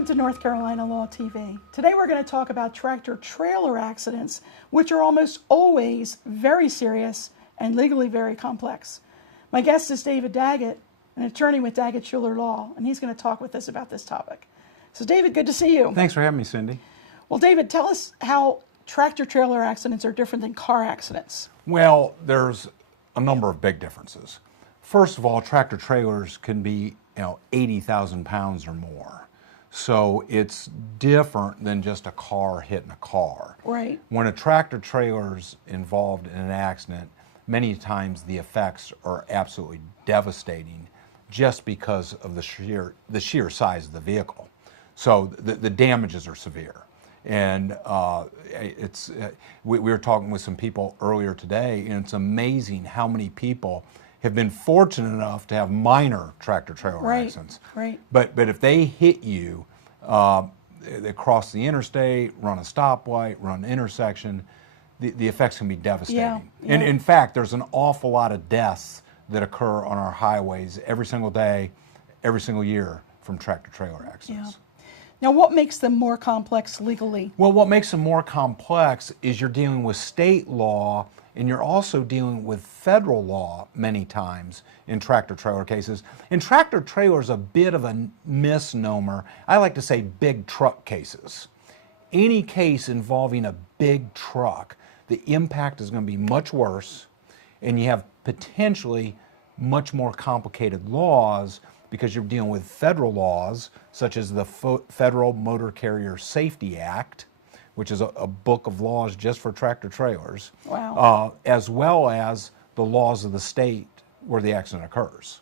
Welcome to North Carolina Law TV. Today we're going to talk about tractor-trailer accidents, which are almost always very serious and legally very complex. My guest is David Daggett, an attorney with Daggett, Shuler Law, and he's going to talk with us about this topic. So David, good to see you. Thanks for having me, Cindy. Well, David, tell us how tractor-trailer accidents are different than car accidents. Well, there's a number of big differences. First of all, tractor-trailers can be 80,000 pounds or more. So it's different than just a car hitting a car. Right. When a tractor-trailer's involved in an accident, many times the effects are absolutely devastating just because of the sheer size of the vehicle. So the damages are severe. And we were talking with some people earlier today, and it's amazing how many people have been fortunate enough to have minor tractor-trailer accidents. Right. But if they hit you, they cross the interstate, run a stoplight, run an intersection, the effects can be devastating. Yeah. And in fact, there's an awful lot of deaths that occur on our highways every single day, every single year from tractor-trailer accidents. Yeah. Now, what makes them more complex legally? Well, what makes them more complex is you're dealing with state law, and you're also dealing with federal law many times in tractor-trailer cases. And tractor-trailer is a bit of a misnomer. I like to say big truck cases. Any case involving a big truck, the impact is going to be much worse, and you have potentially much more complicated laws because you're dealing with federal laws, such as the Federal Motor Carrier Safety Act, which is a book of laws just for tractor-trailers, Wow. As well as the laws of the state where the accident occurs.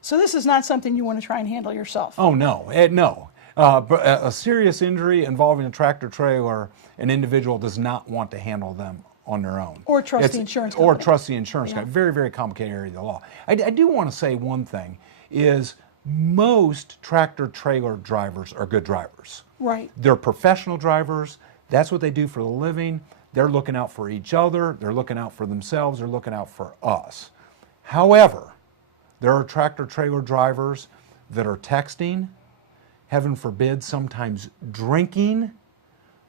So this is not something you want to try and handle yourself? Oh, no, no. But a serious injury involving a tractor-trailer, an individual does not want to handle them on their own. Or trust the insurance company. Or trust the insurance company. Very, very complicated area of the law. I do want to say one thing, is most tractor-trailer drivers are good drivers. Right. They're professional drivers. That's what they do for a living. They're looking out for each other. They're looking out for themselves. They're looking out for us. However, there are tractor-trailer drivers that are texting, heaven forbid, sometimes drinking,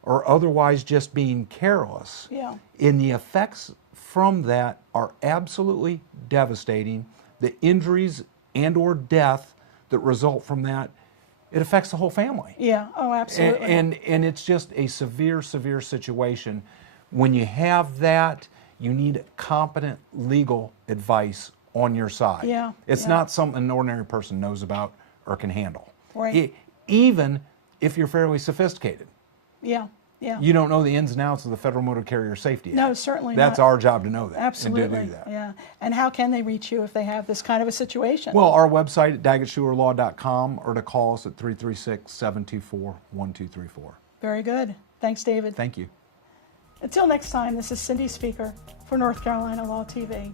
or otherwise just being careless. Yeah. And the effects from that are absolutely devastating. The injuries and or death that result from that, it affects the whole family. Yeah, oh, absolutely. And it's just a severe, severe situation. When you have that, you need competent legal advice on your side. Yeah. It's not something an ordinary person knows about or can handle. Right. Even if you're fairly sophisticated. Yeah, yeah. You don't know the ins and outs of the Federal Motor Carrier Safety Act. No, certainly That's not. our job to know that. Absolutely. And to do that. Yeah. And how can they reach you if they have this kind of a situation? Well, our website at daggettshulerlaw.com, or to call us at 336-724-1234. Very good. Thanks, David. Thank you. Until next time, this is Cindy Speaker for North Carolina Law TV.